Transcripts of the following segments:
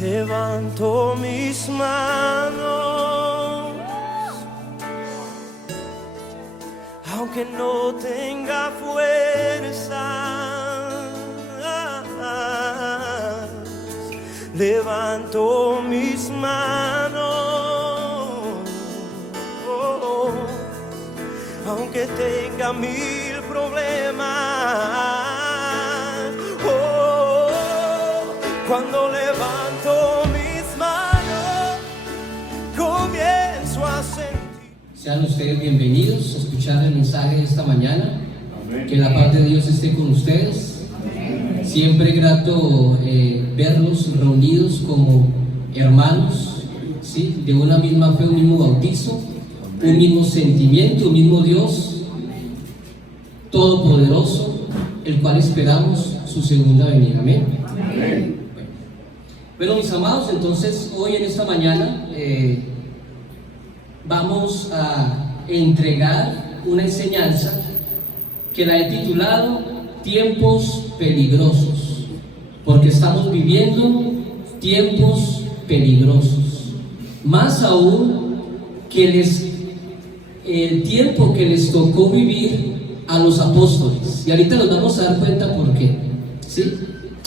Levanto mis manos, aunque no tenga fuerza. Levanto mis manos, aunque tenga mil problemas. Cuando levanto mis manos, comienzo a sentir. Sean ustedes bienvenidos a escuchar el mensaje de esta mañana. Amén. Que la paz de Dios esté con ustedes. Amén. Siempre grato verlos reunidos como hermanos, ¿sí? De una misma fe, un mismo bautizo, amén, un mismo sentimiento, un mismo Dios todopoderoso, el cual esperamos su segunda venida. Amén. Amén. Bueno, mis amados, entonces hoy en esta mañana vamos a entregar una enseñanza que la he titulado Tiempos peligrosos, porque estamos viviendo tiempos peligrosos, más aún que el tiempo que les tocó vivir a los apóstoles, y ahorita nos vamos a dar cuenta por qué, ¿sí?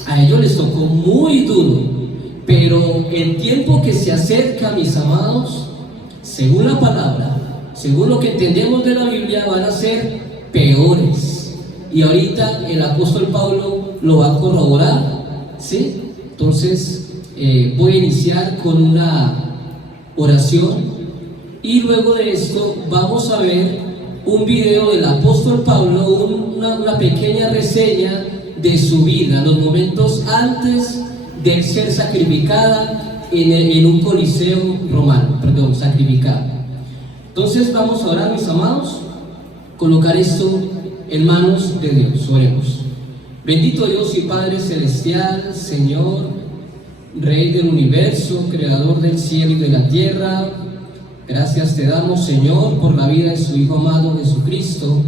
A ellos les tocó muy duro. Pero el tiempo que se acerca, mis amados, según la palabra, según lo que entendemos de la Biblia, van a ser peores. Y ahorita el apóstol Pablo lo va a corroborar, ¿sí? Entonces voy a iniciar con una oración y luego de esto vamos a ver un video del apóstol Pablo, una pequeña reseña de su vida, los momentos antes de ser sacrificada en un coliseo romano, sacrificada. Entonces vamos a orar, mis amados, colocar esto en manos de Dios. Oremos. Bendito Dios y Padre celestial, Señor, Rey del universo, Creador del cielo y de la tierra, gracias te damos, Señor, por la vida de su Hijo amado Jesucristo,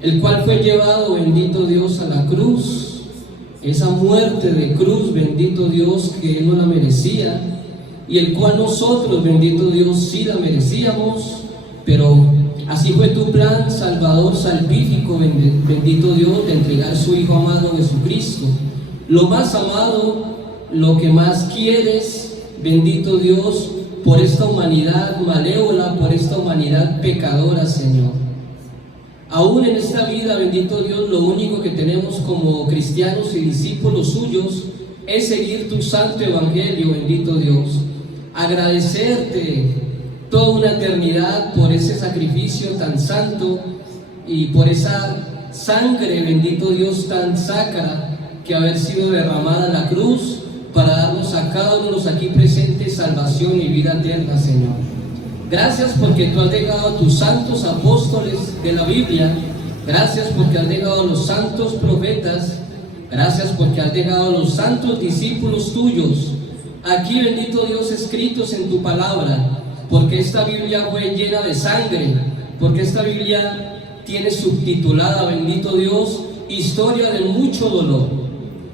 el cual fue llevado, bendito Dios, a la cruz. Esa muerte de cruz, bendito Dios, que Él no la merecía, y el cual nosotros, bendito Dios, sí la merecíamos, pero así fue tu plan salvador, salvífico, bendito Dios, de entregar a su Hijo amado Jesucristo, lo más amado, lo que más quieres, bendito Dios, por esta humanidad malévola, por esta humanidad pecadora, Señor. Aún en esta vida, bendito Dios, lo único que tenemos como cristianos y discípulos suyos es seguir tu santo evangelio, bendito Dios. Agradecerte toda una eternidad por ese sacrificio tan santo y por esa sangre, bendito Dios, tan sacra que haber sido derramada en la cruz para darnos a cada uno de los aquí presentes salvación y vida eterna, Señor. Gracias porque tú has dejado a tus santos apóstoles de la Biblia. Gracias porque has dejado a los santos profetas. Gracias porque has dejado a los santos discípulos tuyos aquí, bendito Dios, escritos en tu palabra. Porque esta Biblia fue llena de sangre. Porque esta Biblia tiene subtitulada, bendito Dios, historia de mucho dolor.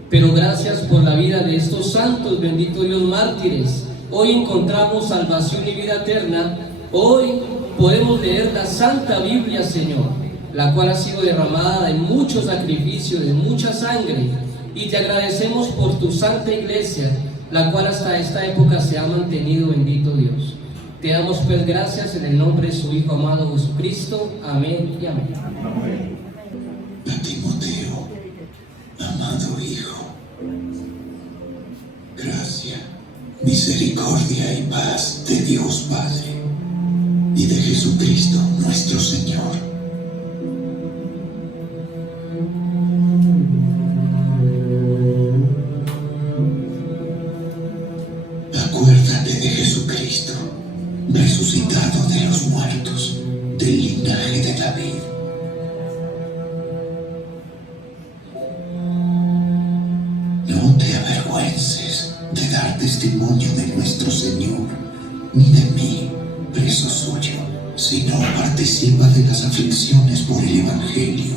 Pero gracias por la vida de estos santos, bendito Dios, mártires. Hoy encontramos salvación y vida eterna. Hoy podemos leer la Santa Biblia, Señor, la cual ha sido derramada en mucho sacrificio, de mucha sangre. Y te agradecemos por tu Santa Iglesia, la cual hasta esta época se ha mantenido, bendito Dios. Te damos pues gracias en el nombre de su Hijo amado Jesucristo. Amén y amén. Amén. A Timoteo, amado Hijo, gracia, misericordia y paz de Dios Padre y de Jesucristo nuestro Señor. Acuérdate de Jesucristo, resucitado de los muertos, del linaje de David. No te avergüences de dar testimonio de nuestro Señor, ni de mí, preso suyo, sino participa de las aflicciones por el Evangelio,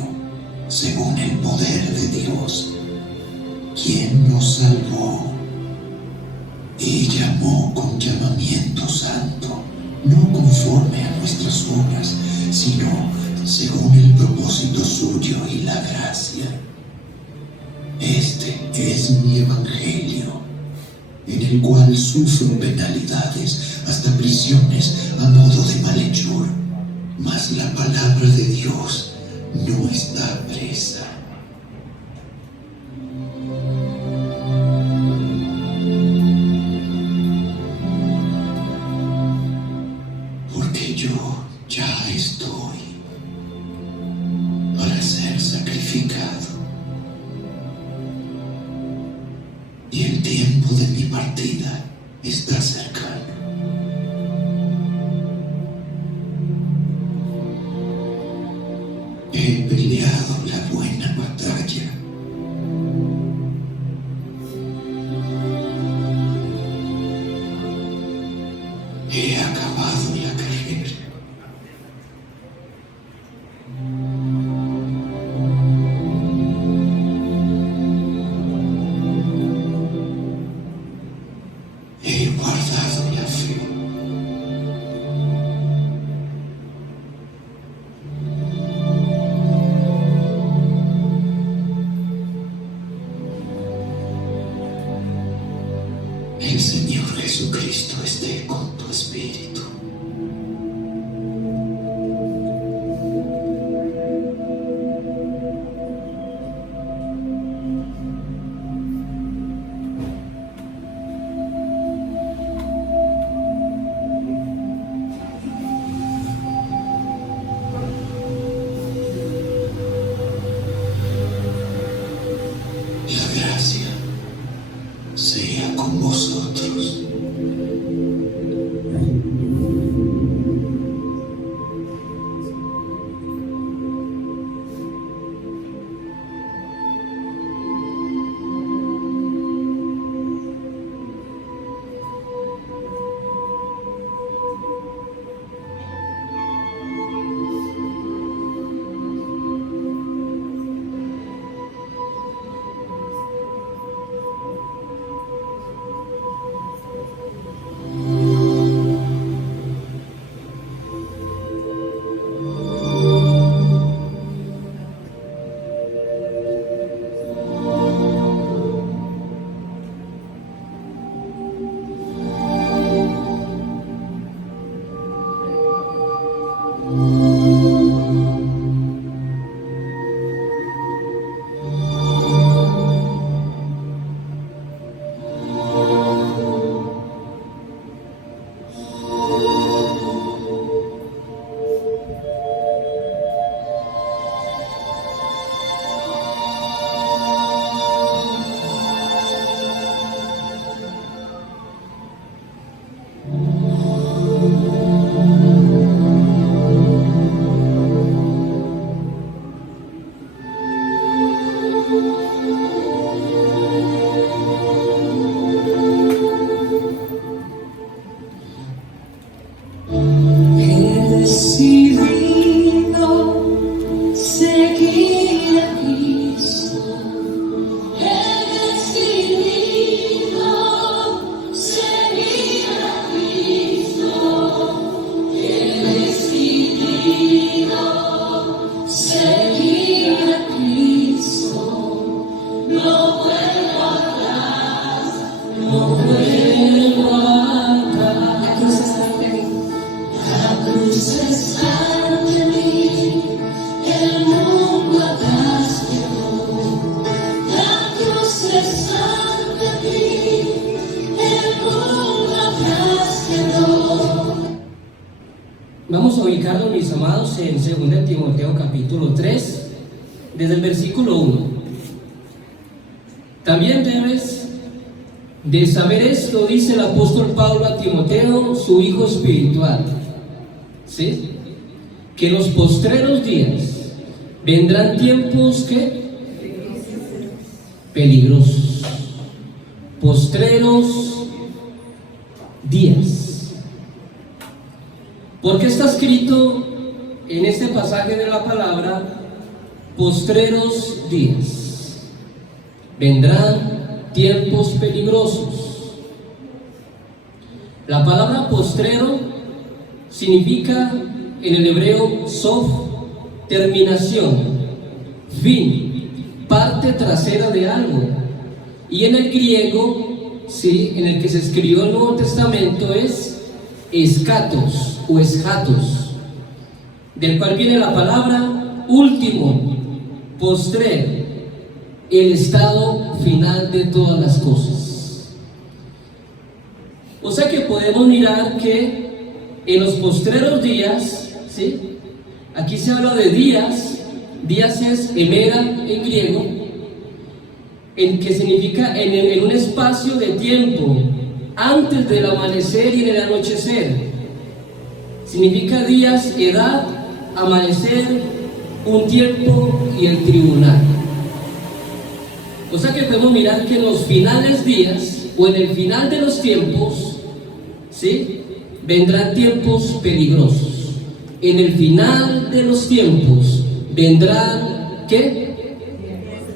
según el poder de Dios, quien nos salvó y llamó con llamamiento santo, no conforme a nuestras obras, sino según el propósito suyo y la gracia. Este es mi evangelio, en el cual sufro penalidades, hasta prisiones a modo de malhechor, mas la palabra de Dios no está presa. Porque yo ya estoy para ser sacrificado, y el tiempo de mi partida está cercano. He peleado la buena batalla. He acabado la carrera. He guardado la fe. El Señor Jesucristo esté con tu espíritu. La gracia sea con vosotros. He decidido seguir a Cristo. He decidido seguir a Cristo. He decidido seguir a Cristo. No vuelvo atrás, no vuelvo atrás. La cruz está ante mí. La cruz está ante mí, el mundo atrás quedó. La cruz está ante mí, el mundo atrás quedó. Vamos a ubicarnos, mis amados, en 2 Timoteo capítulo 3, desde el versículo 1. También debes de saber esto, dice el apóstol Pablo a Timoteo, su hijo espiritual, ¿sí? Que en los postreros días vendrán tiempos que peligrosos, postreros días. Porque está escrito en este pasaje de la palabra, postreros días. Vendrán tiempos peligrosos. La palabra postrero significa en el hebreo sof, terminación, fin, parte trasera de algo. Y en el griego, ¿sí?, en el que se escribió el Nuevo Testamento, es eschatos o eschatos, del cual viene la palabra último, postrero, el estado final de todas las cosas. O sea que podemos mirar que en los postreros días, ¿sí?, aquí se habla de días, días es emera en griego, en que significa en un espacio de tiempo antes del amanecer y en el anochecer. Significa días, edad, amanecer, un tiempo y el tribunal. O sea que podemos mirar que en los finales días o en el final de los tiempos, ¿sí?, vendrán tiempos peligrosos. En el final de los tiempos vendrán, ¿qué?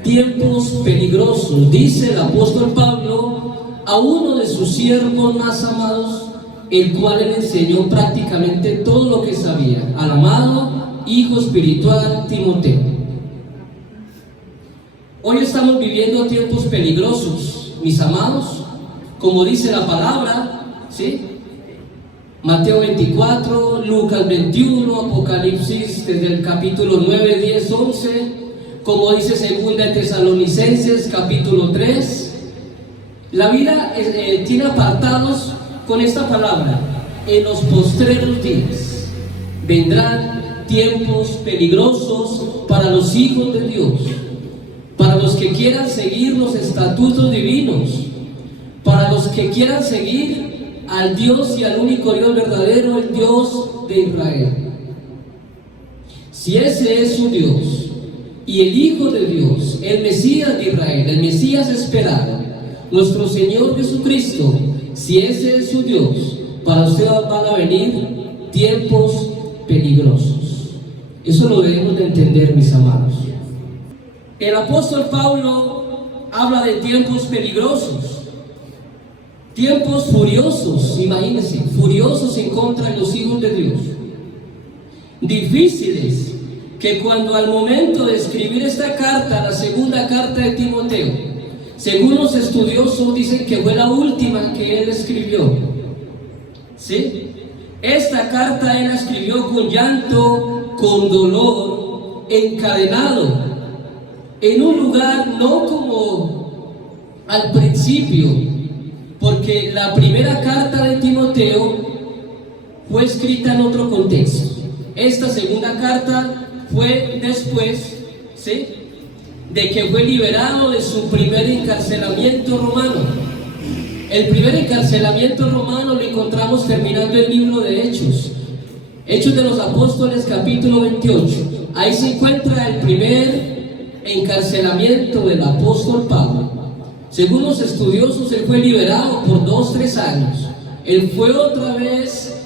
Tiempos peligrosos. Dice el apóstol Pablo a uno de sus siervos más amados, el cual le enseñó prácticamente todo lo que sabía, al amado hijo espiritual Timoteo. Hoy estamos viviendo tiempos peligrosos, mis amados, como dice la palabra, ¿sí? Mateo 24, Lucas 21, Apocalipsis desde el capítulo 9, 10, 11, como dice 2 Tesalonicenses capítulo 3. La vida tiene apartados con esta palabra: en los postreros días vendrán tiempos peligrosos para los hijos de Dios, para los que quieran seguir los estatutos divinos, para los que quieran seguir al Dios y al único Dios verdadero, el Dios de Israel. Si ese es su Dios y el Hijo de Dios, el Mesías de Israel, el Mesías esperado, nuestro Señor Jesucristo, si ese es su Dios, para usted van a venir tiempos peligrosos. Eso lo debemos de entender, mis amados. El apóstol Pablo habla de tiempos peligrosos, tiempos furiosos, imagínense, furiosos en contra de los hijos de Dios, difíciles, que cuando al momento de escribir esta carta, la segunda carta de Timoteo, según los estudiosos dicen que fue la última que él escribió, ¿sí? Esta carta él la escribió con llanto, con dolor, encadenado, en un lugar no como al principio, porque la primera carta de Timoteo fue escrita en otro contexto. Esta segunda carta fue después, ¿sí?, de que fue liberado de su primer encarcelamiento romano. El primer encarcelamiento romano lo encontramos terminando el libro de Hechos, Hechos de los Apóstoles capítulo 28. Ahí se encuentra el primer encarcelamiento del apóstol Pablo. Según los estudiosos, él fue liberado por 2-3 años. Él fue otra vez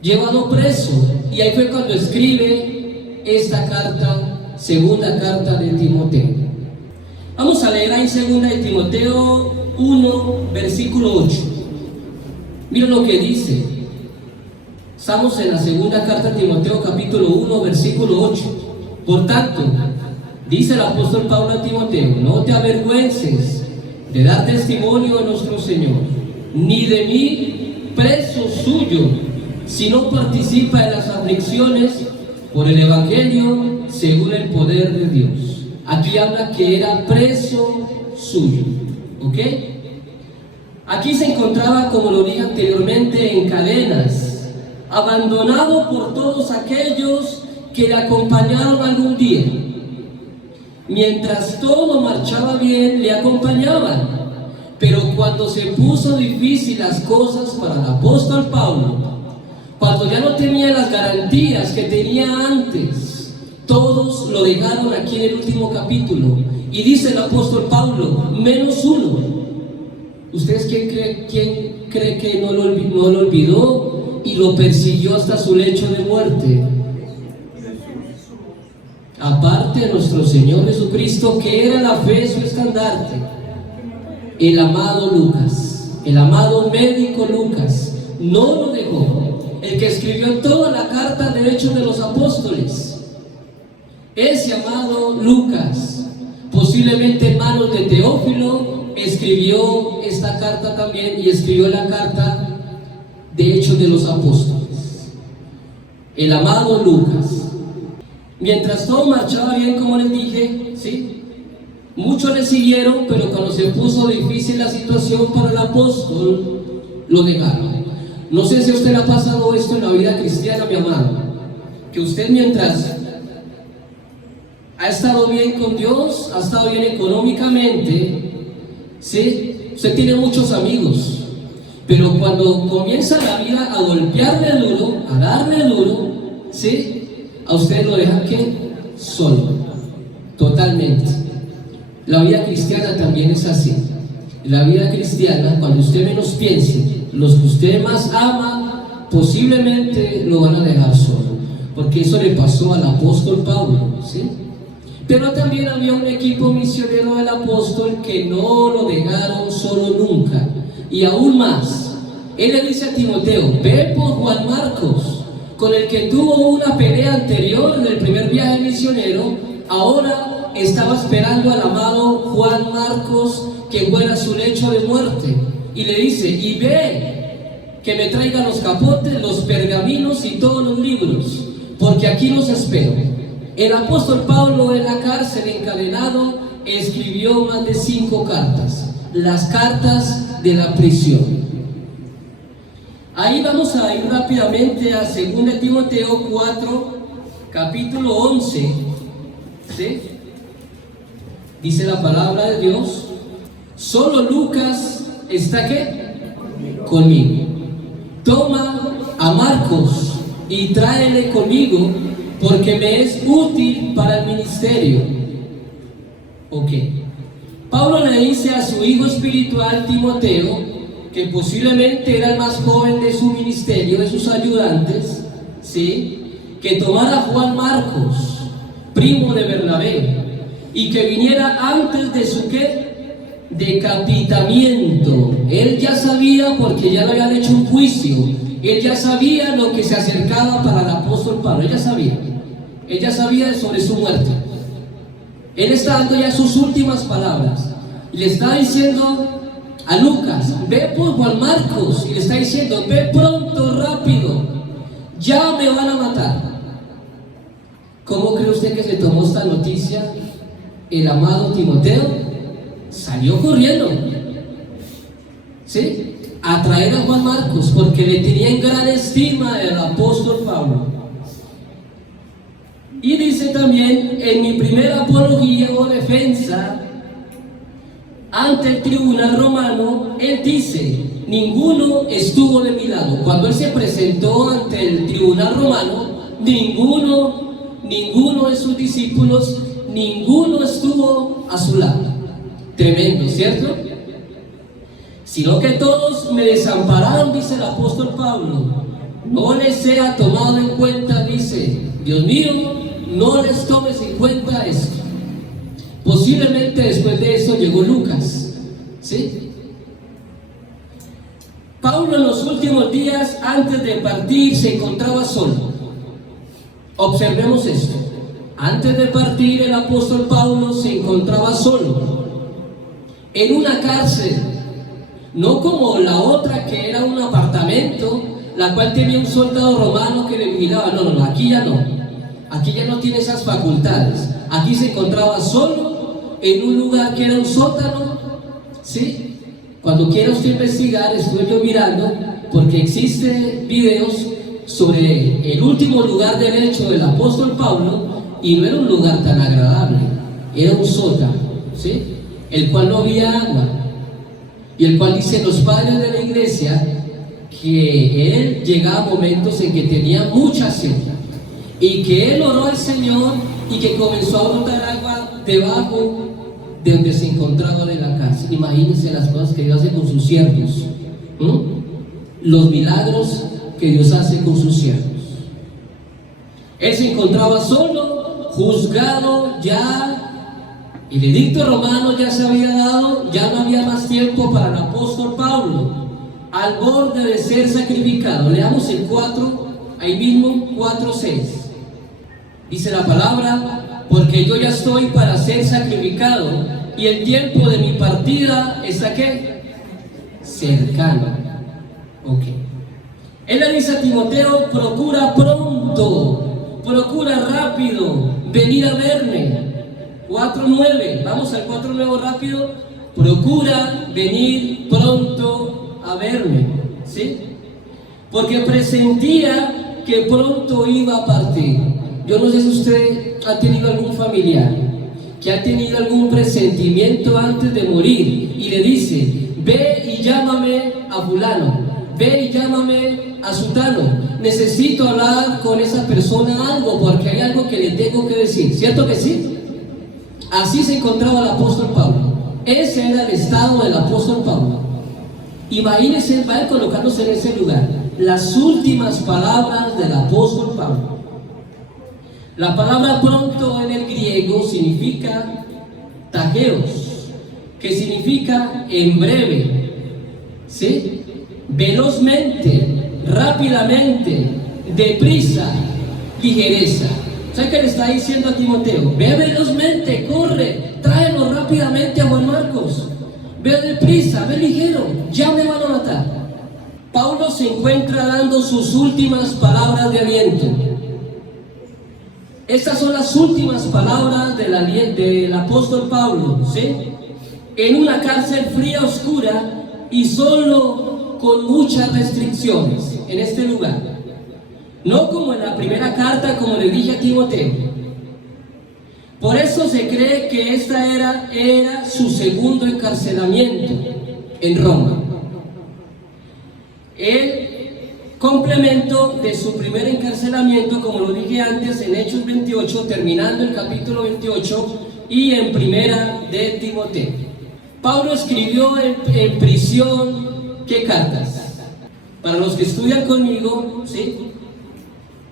llevado preso, y ahí fue cuando escribe esta carta, segunda carta de Timoteo. Vamos a leer ahí segunda de Timoteo 1, versículo 8. Miren lo que dice. Estamos en la segunda carta de Timoteo, capítulo 1, versículo 8. Por tanto, dice el apóstol Pablo a Timoteo: no te avergüences de dar testimonio de nuestro Señor, ni de mí, preso suyo, sino participa en las aflicciones por el Evangelio según el poder de Dios. Aquí habla que era preso suyo, ¿ok? Aquí se encontraba, como lo dije anteriormente, en cadenas, abandonado por todos aquellos que le acompañaron algún día. Mientras todo marchaba bien, le acompañaban. Pero cuando se puso difícil las cosas para el apóstol Pablo, cuando ya no tenía las garantías que tenía antes, todos lo dejaron aquí en el último capítulo. Y dice el apóstol Pablo: menos uno. ¿Ustedes quién cree que no lo olvidó y lo persiguió hasta su lecho de muerte? Aparte de nuestro Señor Jesucristo, que era la fe su estandarte, el amado Lucas, el amado médico Lucas, no lo dejó. El que escribió toda la carta de Hechos de los Apóstoles, ese amado Lucas, posiblemente en manos de Teófilo, escribió esta carta también y escribió la carta de Hechos de los Apóstoles. El amado Lucas. Mientras todo marchaba bien, como les dije, ¿sí? Muchos le siguieron, pero cuando se puso difícil la situación para el apóstol, lo dejaron. No sé si a usted le ha pasado esto en la vida cristiana, mi amado, que usted mientras ha estado bien con Dios, ha estado bien económicamente, ¿sí? Usted tiene muchos amigos, pero cuando comienza la vida a golpearle duro, a darle duro, ¿sí? A usted lo deja ¿qué? Solo, totalmente. La vida cristiana también es así. La vida cristiana, cuando usted menos piense, los que usted más ama, posiblemente lo van a dejar solo, porque eso le pasó al apóstol Pablo, ¿sí? Pero también había un equipo misionero del apóstol que no lo dejaron solo nunca. Y aún más, él le dice a Timoteo: ve por Juan Marcos, con el que tuvo una pelea anterior en el primer viaje misionero. Ahora estaba esperando al amado Juan Marcos que fuera su lecho de muerte. Y le dice: y ve que me traiga los capotes, los pergaminos y todos los libros, porque aquí los espero. El apóstol Pablo en la cárcel, encadenado, escribió más de 5 cartas, las cartas de la prisión. Ahí vamos a ir rápidamente a 2 Timoteo 4, capítulo 11, ¿sí? Dice la palabra de Dios: solo Lucas está ¿qué? Conmigo. Toma a Marcos y tráele conmigo, porque me es útil para el ministerio. Ok. Pablo le dice a su hijo espiritual Timoteo, que posiblemente era el más joven de su ministerio, de sus ayudantes, ¿sí? Que tomara a Juan Marcos, primo de Bernabé, y que viniera antes de su ¿qué? Decapitamiento. Él ya sabía, porque ya le habían hecho un juicio, él ya sabía lo que se acercaba para el apóstol Pablo. Él ya sabía sobre su muerte. Él está dando ya sus últimas palabras. Le está diciendo a Lucas: ve por Juan Marcos. Y le está diciendo: ve pronto, rápido, ya me van a matar. ¿Cómo cree usted que se tomó esta noticia el amado Timoteo? Salió corriendo, ¿sí? A traer a Juan Marcos, porque le tenía en gran estima el apóstol Pablo. Y dice también: en mi primera apología o defensa ante el tribunal romano, él dice: ninguno estuvo de mi lado. Cuando él se presentó ante el tribunal romano, ninguno de sus discípulos, ninguno estuvo a su lado. Tremendo, ¿cierto? Sino que todos me desampararon, dice el apóstol Pablo. No les sea tomado en cuenta, dice, Dios mío, no les tomes en cuenta esto. Posiblemente después de eso llegó Lucas, ¿sí? Pablo en los últimos días, antes de partir, se encontraba solo. Observemos esto. Antes de partir, el apóstol Pablo se encontraba solo, en una cárcel, no como la otra, que era un apartamento, la cual tenía un soldado romano que le vigilaba. No, aquí ya no. Aquí ya no tiene esas facultades. Aquí se encontraba solo en un lugar que era un sótano, ¿sí? Cuando quiera usted investigar, estuve yo mirando, porque existen videos sobre el último lugar del hecho del apóstol Pablo, y no era un lugar tan agradable, era un sótano, ¿sí? El cual no había agua, y el cual dicen los padres de la iglesia que él llegaba a momentos en que tenía mucha sed, y que él oró al Señor y que comenzó a brotar agua debajo de donde se encontraba en la cárcel. Imagínense las cosas que Dios hace con sus siervos, los milagros que Dios hace con sus siervos. Él se encontraba solo, juzgado ya El edicto romano ya se había dado, ya no había más tiempo para el apóstol Pablo, al borde de ser sacrificado. Leamos el 4, ahí mismo, 4:6. Dice la palabra: porque yo ya estoy para ser sacrificado, y el tiempo de mi partida está ¿qué? Cercano. Ok. Él le dice a Timoteo: procura pronto, procura rápido venir a verme. 4:9, vamos al 4:9 rápido. Procura venir pronto a verme, ¿sí? Porque presentía que pronto iba a partir. Yo no sé si usted ha tenido algún familiar que ha tenido algún presentimiento antes de morir y le dice: ve y llámame a fulano, ve y llámame a sutano, necesito hablar con esa persona algo porque hay algo que le tengo que decir, ¿cierto que sí? Así se encontraba el apóstol Pablo. Ese era el estado del apóstol Pablo. Imagínense, vaya colocándose en ese lugar, las últimas palabras del apóstol Pablo. La palabra pronto en el griego significa tageos, que significa en breve, ¿sí? Velozmente, rápidamente, deprisa, ligereza. ¿Sabe qué le está diciendo a Timoteo? Ve velozmente, corre, tráelo rápidamente a Juan Marcos. Ve deprisa, ve ligero, ya me van a matar. Pablo se encuentra dando sus últimas palabras de aliento. Estas son las últimas palabras del apóstol Pablo, ¿sí? En una cárcel fría, oscura y solo con muchas restricciones en este lugar. No como en la primera carta, como le dije a Timoteo. Por eso se cree que esta era su segundo encarcelamiento en Roma. El complemento de su primer encarcelamiento, como lo dije antes, en Hechos 28, terminando el capítulo 28, y en primera de Timoteo. Pablo escribió en prisión, ¿qué cartas? Para los que estudian conmigo, ¿sí?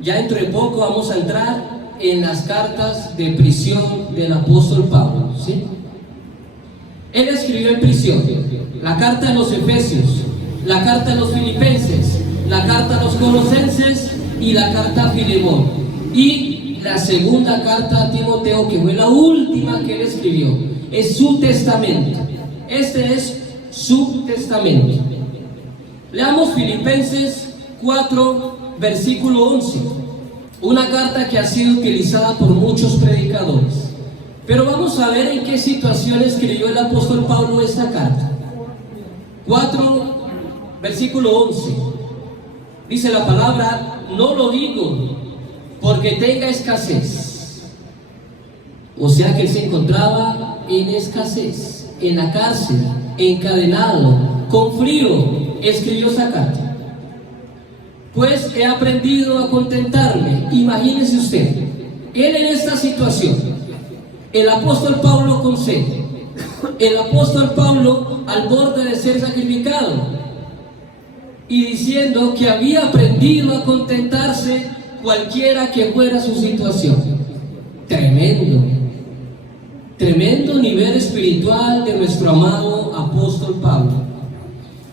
Ya dentro de poco vamos a entrar en las cartas de prisión del apóstol Pablo, ¿sí? Él escribió en prisión la carta a los Efesios, la carta a los Filipenses, la carta a los Colosenses y la carta a Filemón, y la segunda carta a Timoteo, que fue la última que él escribió. Es su testamento. Este es su testamento. Leamos Filipenses 4, versículo 11, una carta que ha sido utilizada por muchos predicadores. Pero vamos a ver en qué situación escribió el apóstol Pablo esta carta. 4, versículo 11. Dice la palabra: no lo digo porque tenga escasez. O sea que él se encontraba en escasez, en la cárcel, encadenado, con frío, escribió esa carta. Pues he aprendido a contentarme. Imagínese usted, él en esta situación, el apóstol Pablo con sed, el apóstol Pablo al borde de ser sacrificado, y diciendo que había aprendido a contentarse cualquiera que fuera su situación. Tremendo, tremendo nivel espiritual de nuestro amado apóstol Pablo.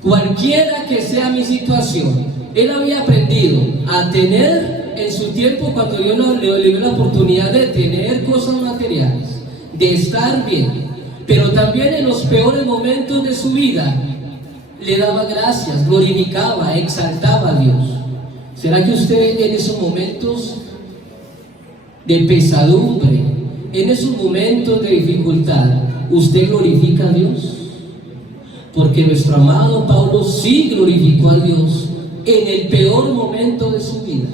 Cualquiera que sea mi situación, él había aprendido a tener en su tiempo, cuando Dios le dio la oportunidad de tener cosas materiales, de estar bien, pero también en los peores momentos de su vida le daba gracias, glorificaba, exaltaba a Dios. ¿Será que usted en esos momentos de pesadumbre, en esos momentos de dificultad, usted glorifica a Dios? Porque nuestro amado Pablo sí glorificó a Dios en el peor momento de su vida.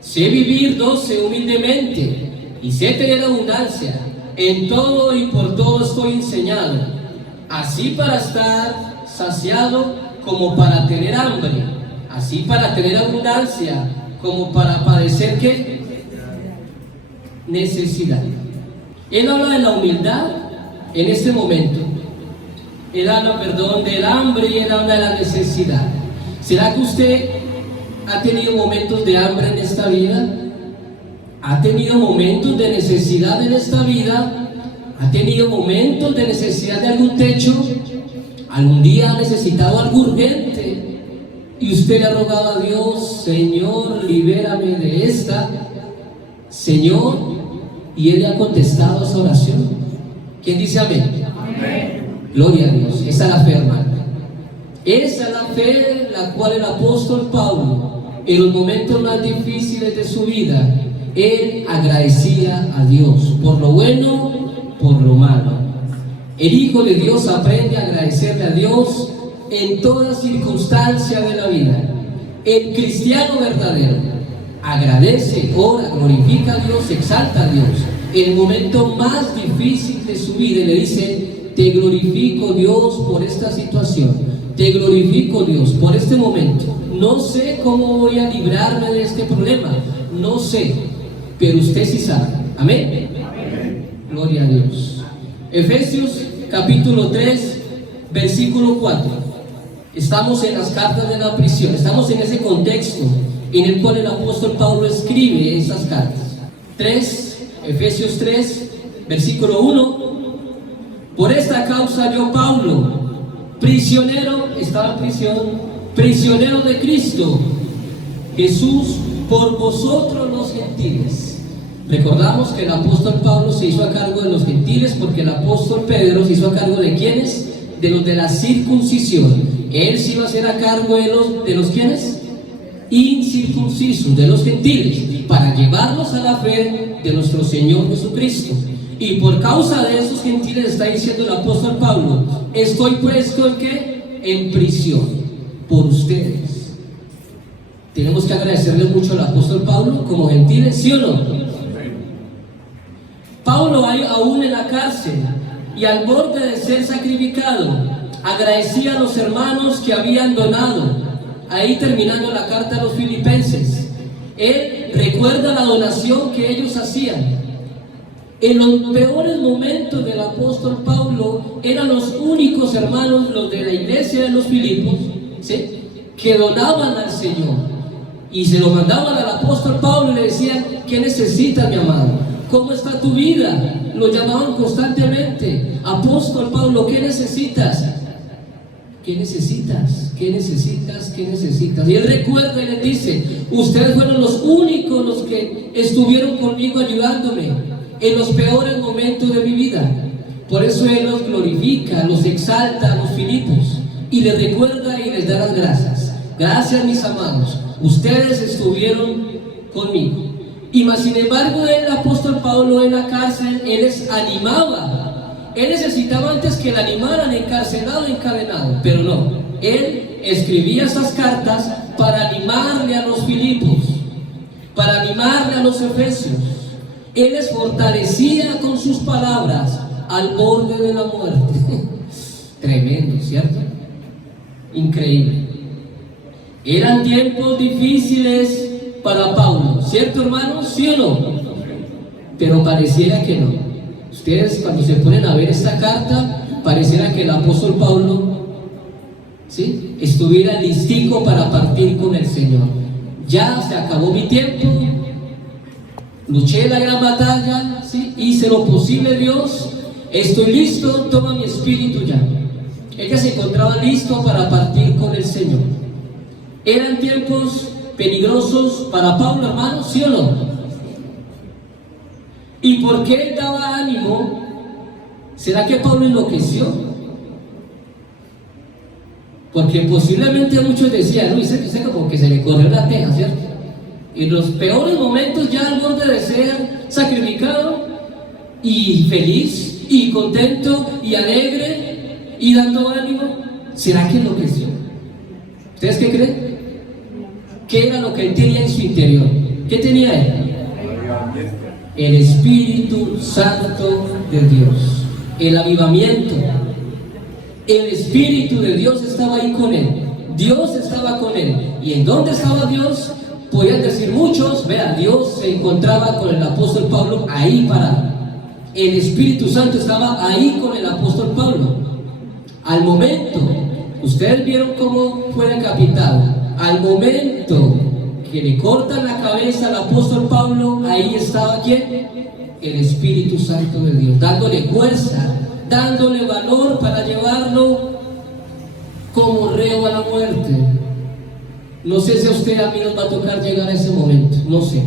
Sé vivir, 12, humildemente, y sé tener abundancia. En todo y por todo estoy enseñado, así para estar saciado como para tener hambre, así para tener abundancia como para padecer ¿qué? Necesidad. Él habla de la humildad en este momento. Él habla, del hambre, y él habla de la necesidad. ¿Será que usted ha tenido momentos de hambre en esta vida? ¿Ha tenido momentos de necesidad en esta vida? ¿Ha tenido momentos de necesidad de algún techo? ¿Algún día ha necesitado algo urgente? Y usted le ha rogado a Dios: Señor, libérame de esta. Señor, y Él le ha contestado esa oración. ¿Quién dice amén? Amén. Gloria a Dios. Esa es la fe, hermano. Esa es la fe la cual el apóstol Pablo, en los momentos más difíciles de su vida, él agradecía a Dios por lo bueno, por lo malo. El Hijo de Dios aprende a agradecerle a Dios en toda circunstancia de la vida. El cristiano verdadero agradece, ora, glorifica a Dios, exalta a Dios. En el momento más difícil de su vida le dice: te glorifico, Dios, por esta situación. Te glorifico, Dios, por este momento. No sé cómo voy a librarme de este problema, no sé, pero usted sí sabe. Amén. Amén. Gloria a Dios. Efesios capítulo 3, versículo 4. Estamos en las cartas de la prisión, estamos en ese contexto en el cual el apóstol Pablo escribe esas cartas. Efesios 3, versículo 1. Por esta causa yo, Pablo, prisionero, estaba en prisión, prisionero de Cristo Jesús, por vosotros los gentiles. Recordamos que el apóstol Pablo se hizo a cargo de los gentiles, porque el apóstol Pedro se hizo a cargo de ¿quiénes? De los de la circuncisión. Él se iba a hacer a cargo de los ¿quiénes? Incircuncisos, de los gentiles, para llevarlos a la fe de nuestro Señor Jesucristo. Y por causa de esos gentiles, está diciendo el apóstol Pablo: estoy puesto ¿en qué? En prisión, por ustedes. Tenemos que agradecerle mucho al apóstol Pablo como gentiles, ¿sí o no? Pablo aún en la cárcel y al borde de ser sacrificado, agradecía a los hermanos que habían donado. Ahí terminando la carta a los filipenses, él recuerda la donación que ellos hacían. En los peores momentos del apóstol Pablo, eran los únicos hermanos, los de la iglesia de los Filipos, ¿sí?, que donaban al Señor, y se lo mandaban al apóstol Pablo y le decían: ¿qué necesitas, mi amado? ¿Cómo está tu vida? Lo llamaban constantemente: apóstol Pablo, ¿qué necesitas? ¿Qué necesitas? ¿Qué necesitas? ¿Qué necesitas? Y él recuerda y les dice: ustedes fueron los únicos los que estuvieron conmigo ayudándome en los peores momentos de mi vida. Por eso él los glorifica, los exalta a los Filipos y les recuerda y les da las gracias. Gracias, mis amados, ustedes estuvieron conmigo. Y más sin embargo, el apóstol Pablo en la cárcel, él les animaba. Él necesitaba antes que le animaran, encarcelado, encadenado, pero no. Él escribía esas cartas para animarle a los Filipos, para animarle a los Efesios. Él les fortalecía con sus palabras al borde de la muerte. Tremendo, ¿cierto? Increíble. Eran tiempos difíciles para Pablo, ¿cierto, hermanos? ¿Sí o no? Pero pareciera que no. Ustedes, cuando se ponen a ver esta carta, pareciera que el apóstol Pablo, ¿sí?, estuviera listico para partir con el Señor. Ya se acabó mi tiempo, luché la gran batalla, ¿sí?, hice lo posible, Dios, estoy listo, toma mi espíritu ya. Él ya se encontraba listo para partir con el Señor. Eran tiempos peligrosos para Pablo, hermanos, ¿sí o no? ¿Y por qué él daba ánimo? ¿Será que Pablo enloqueció? Porque posiblemente muchos decían: no, dice como que se le corrió la teja, ¿cierto? Y en los peores momentos, ya al borde de ser sacrificado, y feliz, y contento, y alegre, y dando ánimo, ¿será que enloqueció? ¿Ustedes qué creen? ¿Qué era lo que él tenía en su interior? ¿Qué tenía él? El Espíritu Santo de Dios, el avivamiento. El Espíritu de Dios estaba ahí con él, Dios estaba con él. ¿Y en dónde estaba Dios? Podían decir muchos: vea, Dios se encontraba con el apóstol Pablo ahí parado. El Espíritu Santo estaba ahí con el apóstol Pablo. Al momento, ustedes vieron cómo fue decapitado. Al momento que le cortan la cabeza al apóstol Pablo, ahí estaba ¿quién? el Espíritu Santo de Dios, dándole fuerza, dándole valor para llevarlo como reo a la muerte. No sé si a usted, a mí nos va a tocar llegar a ese momento, no sé.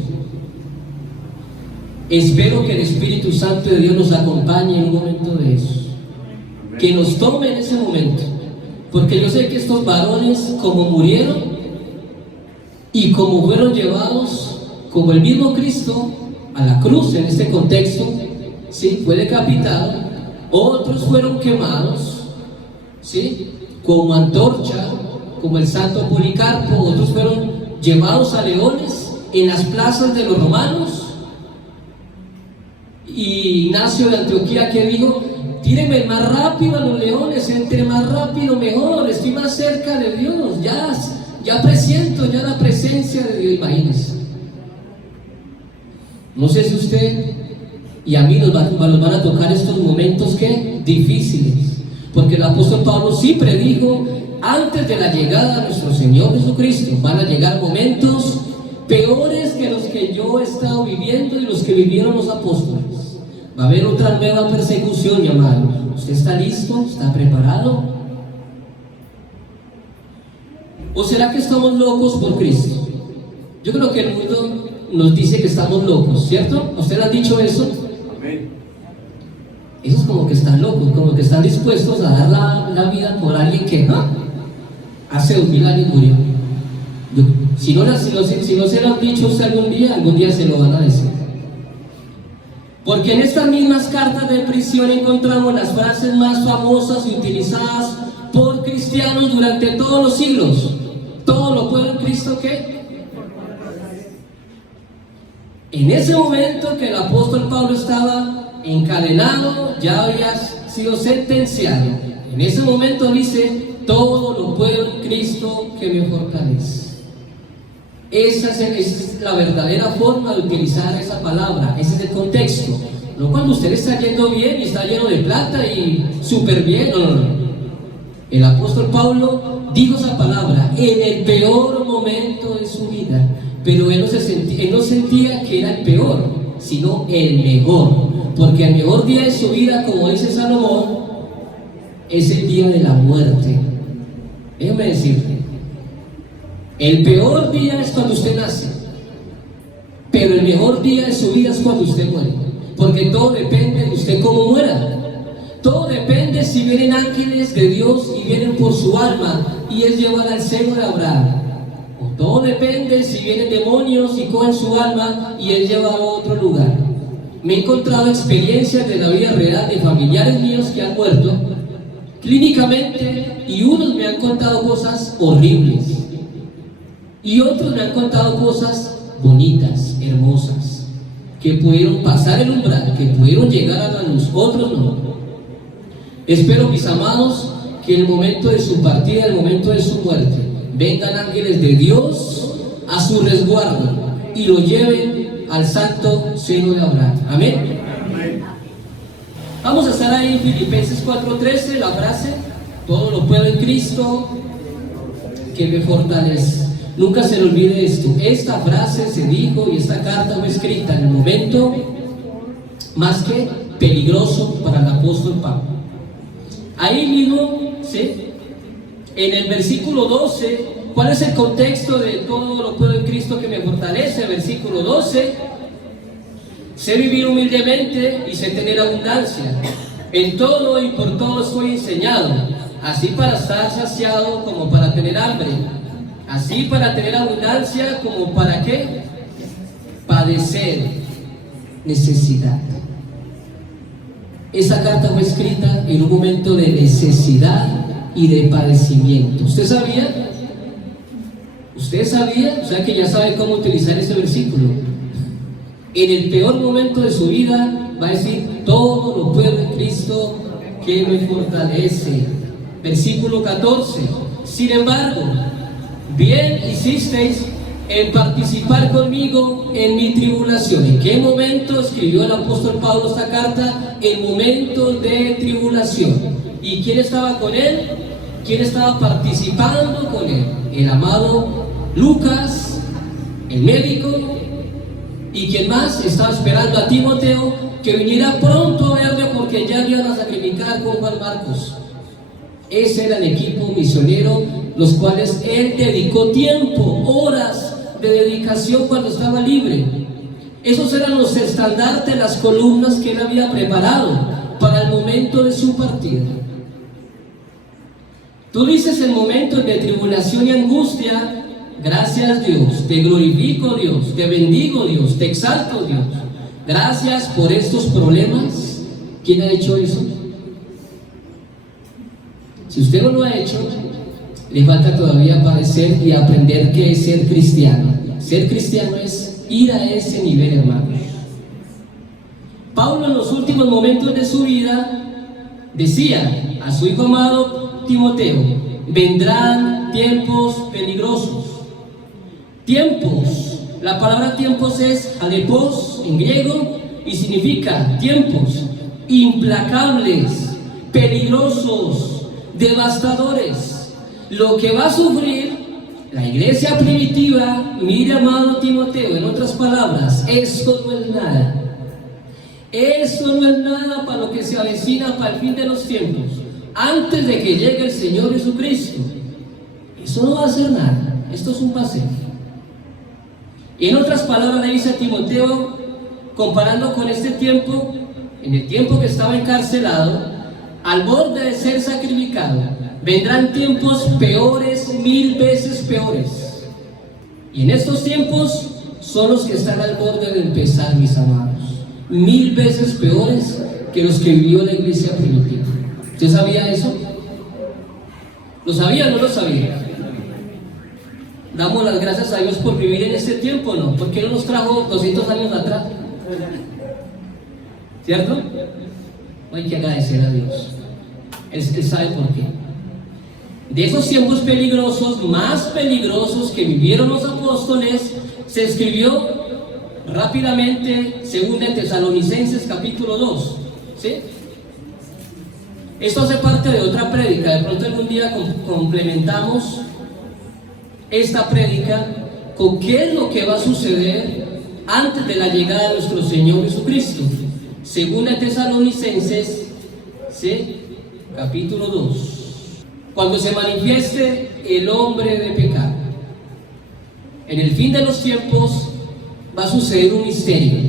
Espero que el Espíritu Santo de Dios nos acompañe en un momento de eso, que nos tome en ese momento, porque yo sé que estos varones, como murieron y como fueron llevados, como el mismo Cristo, a la cruz en este contexto, ¿sí? Fue decapitado, otros fueron quemados, ¿sí? Como antorcha, como el santo Policarpo, otros fueron llevados a leones en las plazas de los romanos. Y Ignacio de Antioquía, que dijo: tírenme más rápido a los leones, entre más rápido mejor, estoy más cerca de Dios, ya presiento ya la presencia de Dios. Imagínense. No sé si usted y a mí nos van a tocar estos momentos que difíciles, porque el apóstol Pablo sí predijo: antes de la llegada de nuestro Señor Jesucristo van a llegar momentos peores que los que yo he estado viviendo y los que vivieron los apóstoles. Va a haber otra nueva persecución, mi amado. ¿Usted está listo? ¿Está preparado? ¿O será que estamos locos por Cristo? Yo creo que el mundo nos dice que estamos locos, ¿cierto? ¿A usted le han dicho eso? Amén. Esos como que están locos, como que están dispuestos a dar la vida por alguien que hace 2000 años murió. Si no se lo han dicho usted algún día se lo van a decir. Porque en estas mismas cartas de prisión encontramos las frases más famosas y utilizadas por cristianos durante todos los siglos. Todo lo puede en Cristo que... En ese momento que el apóstol Pablo estaba encadenado, ya había sido sentenciado. En ese momento dice: todo lo puedo en Cristo que me fortalece. Esa es la verdadera forma de utilizar esa palabra. Ese es el contexto. No cuando usted está yendo bien y está lleno de plata y súper bien. No. El apóstol Pablo dijo esa palabra en el peor momento de su vida, pero él no sentía que era el peor, sino el mejor, porque el mejor día de su vida, como dice Salomón, es el día de la muerte. Déjeme decirle, el peor día es cuando usted nace, pero el mejor día de su vida es cuando usted muere, porque todo depende de usted cómo muera. Todo depende si vienen ángeles de Dios y vienen por su alma y es llevada al seno de Abraham. O todo depende si vienen demonios y cogen su alma y es llevado a otro lugar. Me he encontrado experiencias de la vida real de familiares míos que han muerto clínicamente, y unos me han contado cosas horribles y otros me han contado cosas bonitas, hermosas, que pudieron pasar el umbral, que pudieron llegar a la luz, otros no. Espero, mis amados, que en el momento de su partida, en el momento de su muerte, vengan ángeles de Dios a su resguardo y lo lleven al santo seno de Abraham. Amén. Vamos a estar ahí en Filipenses 4:13, la frase: todo lo puedo en Cristo que me fortalece. Nunca se le olvide esto. Esta frase se dijo y esta carta fue escrita en el momento más que peligroso para el apóstol Pablo. Ahí mismo, ¿sí? En el versículo 12, ¿cuál es el contexto de todo lo puedo en Cristo que me fortalece? Versículo 12: sé vivir humildemente y sé tener abundancia. En todo y por todo estoy enseñado, así para estar saciado como para tener hambre, así para tener abundancia como para ¿qué? Padecer necesidad. Esa carta fue escrita en un momento de necesidad y de padecimiento. ¿Usted sabía? ¿Usted sabía? O sea que ya sabe cómo utilizar ese versículo. En el peor momento de su vida va a decir: todo lo puedo en Cristo que me fortalece. Versículo 14: sin embargo, bien hicisteis en participar conmigo en mi tribulación. ¿En qué momento escribió el apóstol Pablo esta carta? En momentos de tribulación. ¿Y quién estaba con él? ¿Quién estaba participando con él? El amado Lucas, el médico. ¿Y quién más? Estaba esperando a Timoteo, que viniera pronto a verlo porque ya iban a sacrificar con Juan Marcos. Ese era el equipo misionero, los cuales él dedicó tiempo, horas de dedicación cuando estaba libre. Esos eran los estandartes, las columnas que él había preparado para el momento de su partida. Tú dices en momentos de tribulación y angustia: gracias Dios, te glorifico Dios, te bendigo Dios, te exalto Dios. Gracias por estos problemas. ¿Quién ha hecho eso? Si usted no lo ha hecho, le falta todavía padecer y aprender qué es ser cristiano. Ser cristiano es ir a ese nivel, hermanos. Pablo en los últimos momentos de su vida decía a su hijo amado Timoteo: vendrán tiempos peligrosos. Tiempos, la palabra tiempos es alepos en griego y significa tiempos implacables, peligrosos, devastadores. Lo que va a sufrir la iglesia primitiva, mire amado Timoteo, en otras palabras, esto no es nada. Esto no es nada para lo que se avecina para el fin de los tiempos, antes de que llegue el Señor Jesucristo. Eso no va a ser nada, esto es un paseo. Y en otras palabras le dice a Timoteo, comparando con este tiempo, en el tiempo que estaba encarcelado, al borde de ser sacrificado, vendrán tiempos peores, 1000 veces peores. Y en estos tiempos son los que están al borde de empezar, mis amados. 1000 veces peores que los que vivió la iglesia primitiva. ¿Usted sabía eso? ¿Lo sabía o no lo sabía? Damos las gracias a Dios por vivir en este tiempo, ¿no? ¿Por qué no nos trajo 200 años atrás? ¿Cierto? Hay que agradecer a Dios. Él sabe por qué. De esos tiempos peligrosos, más peligrosos que vivieron los apóstoles, se escribió rápidamente 2 Tesalonicenses capítulo 2. ¿Sí? Esto hace parte de otra prédica. De pronto algún día complementamos esta prédica con qué es lo que va a suceder antes de la llegada de nuestro Señor Jesucristo. 2 Tesalonicenses, ¿sí? Capítulo 2. Cuando se manifieste el hombre de pecado. En el fin de los tiempos va a suceder un misterio.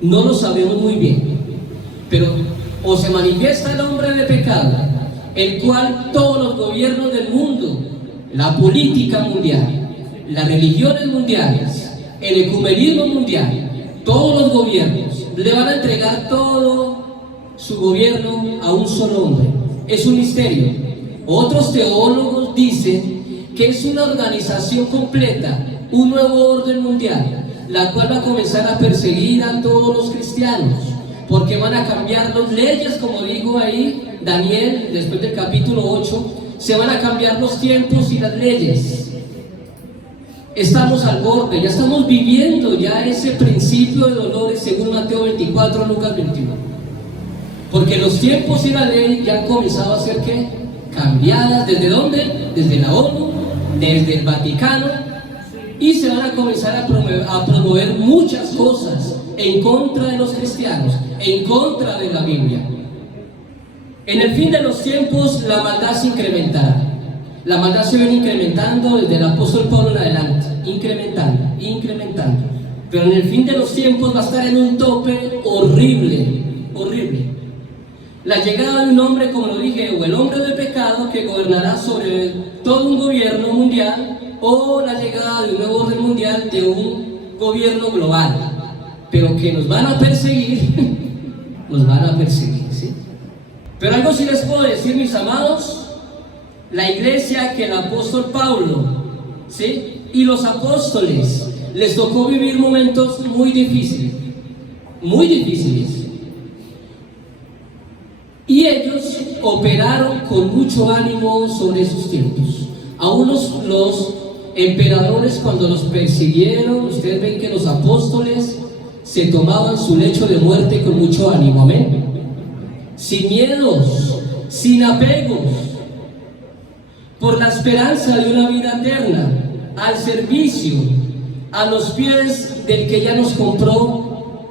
No lo sabemos muy bien, pero o se manifiesta el hombre de pecado, el cual todos los gobiernos del mundo, la política mundial, las religiones mundiales, el ecumenismo mundial, todos los gobiernos le van a entregar todo su gobierno a un solo hombre. Es un misterio. Otros teólogos dicen que es una organización completa, un nuevo orden mundial, la cual va a comenzar a perseguir a todos los cristianos, porque van a cambiar las leyes, como dijo ahí Daniel, después del capítulo 8, se van a cambiar los tiempos y las leyes. Estamos al borde, ya estamos viviendo ya ese principio de dolores según Mateo 24, Lucas 21. Porque los tiempos y la ley ya han comenzado a ser ¿qué? Cambiadas. ¿Desde dónde? Desde la ONU, desde el Vaticano, y se van a comenzar a promover muchas cosas en contra de los cristianos, en contra de la Biblia. En el fin de los tiempos la maldad se incrementará. La maldad se viene incrementando desde el apóstol Pablo en adelante, incrementando. Pero en el fin de los tiempos va a estar en un tope horrible. La llegada de un hombre, como lo dije, o el hombre de pecado que gobernará sobre todo un gobierno mundial, o la llegada de un nuevo orden mundial, de un gobierno global, pero que nos van a perseguir, ¿sí? Pero algo sí les puedo decir, mis amados, la iglesia que el apóstol Pablo, ¿sí? Y los apóstoles les tocó vivir momentos muy difíciles, y ellos operaron con mucho ánimo sobre esos tiempos. Aún los emperadores, cuando los persiguieron, ustedes ven que los apóstoles se tomaban su lecho de muerte con mucho ánimo, amén, sin miedos, sin apegos, por la esperanza de una vida eterna, al servicio, a los pies del que ya nos compró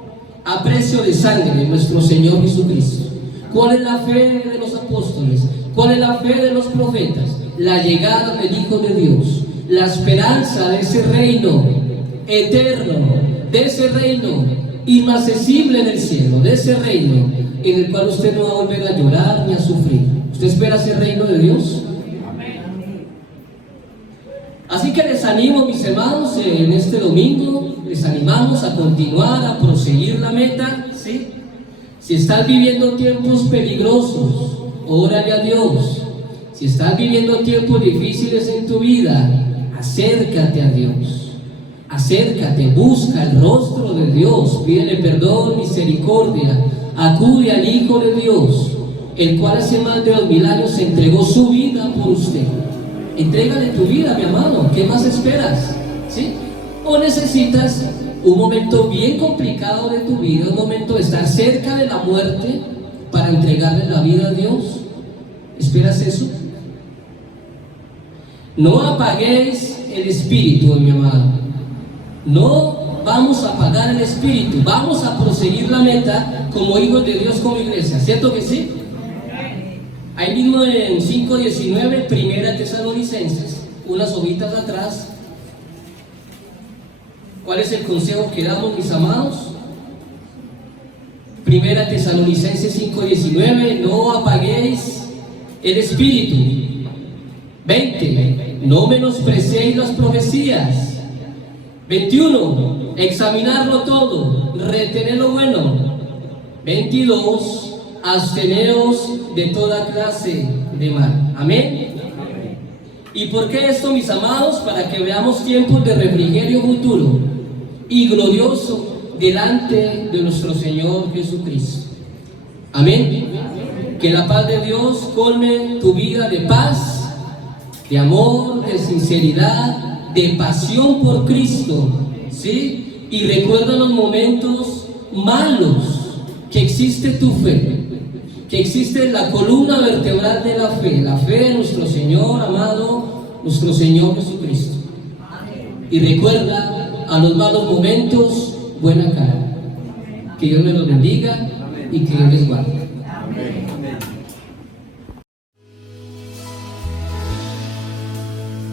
a precio de sangre de nuestro Señor Jesucristo. ¿Cuál es la fe de los apóstoles? ¿Cuál es la fe de los profetas? La llegada del Hijo de Dios, la esperanza de ese reino eterno, de ese reino inaccesible en el cielo, de ese reino en el cual usted no va a volver a llorar ni a sufrir. ¿Usted espera ese reino de Dios? Así que les animo, mis hermanos, en este domingo, les animamos a continuar, a proseguir la meta, ¿sí? Si estás viviendo tiempos peligrosos, órale a Dios. Si estás viviendo tiempos difíciles en tu vida, acércate a Dios. Acércate, busca el rostro de Dios, pídele perdón, misericordia, acude al Hijo de Dios, el cual hace más de 2000 años entregó su vida por usted. Entrégale tu vida, mi amado, ¿qué más esperas? ¿Sí? ¿O necesitas un momento bien complicado de tu vida, un momento de estar cerca de la muerte para entregarle la vida a Dios? ¿Esperas eso? No apaguéis el espíritu, mi amado. No vamos a apagar el espíritu, vamos a proseguir la meta como hijos de Dios, como iglesia, ¿cierto que sí? Ahí mismo en 5:19, Primera Tesalonicenses, unas hojitas atrás. ¿Cuál es el consejo que damos, mis amados? Primera Tesalonicenses 5:19, no apaguéis el espíritu. 20, no menospreciéis las profecías. 21, examinarlo todo, retener lo bueno. 22, absteneos de toda clase de mal. Amén. ¿Y por qué esto, mis amados? Para que veamos tiempos de refrigerio futuro y glorioso delante de nuestro Señor Jesucristo. Amén. Que la paz de Dios colme tu vida de paz, de amor, de sinceridad, de pasión por Cristo, ¿sí? Y recuerda los momentos malos que existe tu fe, que existe la columna vertebral de la fe de nuestro Señor amado, nuestro Señor Jesucristo. Y recuerda a los malos momentos buena cara. Que Dios me los bendiga y que Dios les guarde.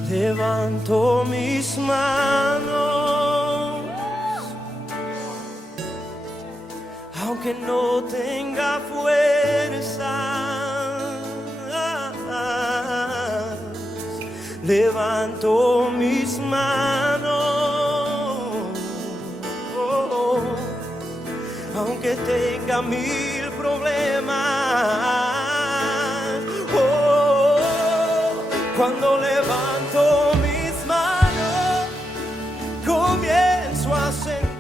Levanto mis manos, aunque no tenga fuerza. Levanto mis manos, aunque tenga 1000 problemas. Cuando levanto mis manos, comienzo a sentir